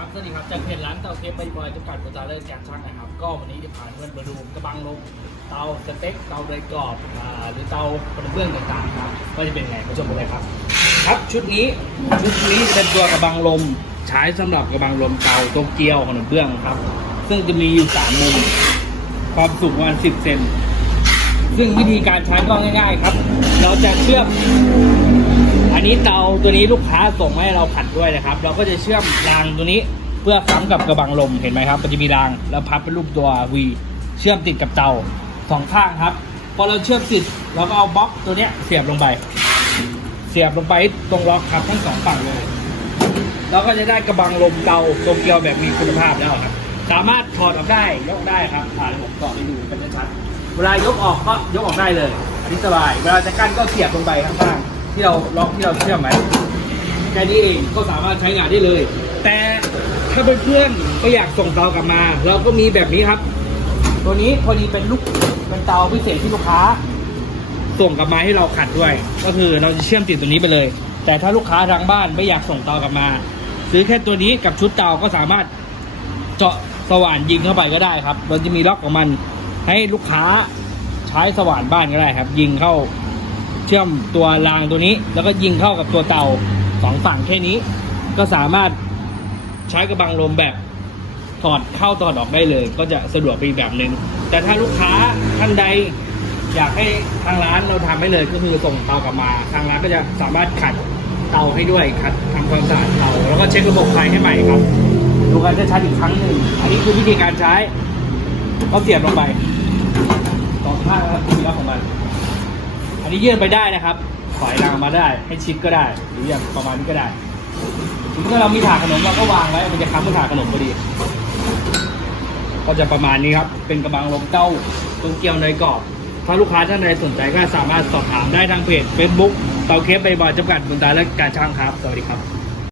ครับ สวัสดีครับ จากเพจร้านเตาเทปใบบอยจำกัดประจาเลิศแกนช่างนะครับ ก็วันนี้จะพาเพื่อนมาดูกระบังลมเตาสเต็กเตาเดกรอบหรือเตากระเบื้องต่างๆครับ ก็จะเป็นไงมาชมกันเลยครับ ครับชุดนี้ชุดนี้จะเป็นตัวกระบังลมใช้สำหรับกระบังลมเตาโตเกียวของกระเบื้องครับ ซึ่งจะมีอยู่สามมุม ความสูงประมาณสิบเซนซึ่งวิธีการใช้ก็ง่าย ๆ ครับ เราจะเชื่อม อันนี้เตาตัวนี้ลูกค้าส่งมาให้เราผัดด้วยนะครับ เราก็จะเชื่อมรางตัวนี้เพื่อค้ำกับกระบังลมเห็นไหมครับมันจะมีรางแล้วพับเป็นรูปตัว V เชื่อมติดกับเตาสองข้างครับ พอเราเชื่อมติดเราก็เอาบล็อกตัวเนี้ยเสียบลงไป เสียบลงไปตรงล็อกครับทั้งสองฝั่งเลยเราก็จะได้กระบังลมเตาโตเกียวแบบมีคุณภาพแล้วครับ สามารถถอดออกได้ยกได้ครับอ่าเดี๋ยวผมต่อให้ดูกันชัดเวลายกออกก็ยกออกได้เลยอันนี้สบาย เวลาจะกั้นก็เสียบลงไปข้างๆ ที่เราล็อกที่เราเชื่อมไว้แค่นี้เองก็สามารถใช้งานได้เลย แต่ถ้าเพื่อนๆก็อยากส่งเตากลับมา เราก็มีแบบนี้ครับ ตัวนี้พอดีเป็นลูกเป็นเตาพิเศษที่ลูกค้า ส่งกลับมาให้เราขัดด้วย ก็คือเราจะเชื่อมติดตัวนี้ไปเลย แต่ถ้าลูกค้าทางบ้านไม่อยากส่งเตากลับมา ซื้อแค่ตัวนี้กับชุดเตาก็สามารถเจาะสว่านยิงเข้าไปก็ได้ครับ เราจะมีล็อกของมันให้ลูกค้าใช้สว่านบ้านก็ได้ครับ ยิงเข้า เชื่อมตัวรางตัวนี้ แล้วก็ยิงเข้ากับตัวเตาสองฝั่งแค่นี้ ก็สามารถใช้กระบังลมแบบถอดเข้าถอดออกได้เลย ก็จะสะดวกไปแบบหนึ่งแต่ถ้าลูกค้าท่านใดอยากให้ทางร้านเราทำให้เลยก็คือส่งเตากลับมา ทางร้านก็จะสามารถขัดเตาให้ด้วยขัดทำความสะอาดเตาแล้วก็เช็คระบบไฟให้ใหม่ครับดูกันจะชัดอีกครั้งหนึ่งอันนี้คือวิธีการใช้ก็เสียบลงไปสองข้างนะครับมีล็อกของมัน อันนี้ยื่นไปได้นะครับถอยนางมาได้ให้ชิดก็ได้ หรืออย่างประมาณนี้ก็ได้ถึงถ้าเรามีถาดขนมเราก็วางไว้มันจะค้ำกับถาดขนมพอดี ก็จะประมาณนี้ครับ เป็นกระบังลมเต้าตรงเกียวในกรอบ ถ้าลูกค้าท่านใดสนใจก็สามารถสอบถามได้ทางเพจ Facebook เตาเคฟใบบอลจำกัดบุญตาและการช่างครับ สวัสดีครับ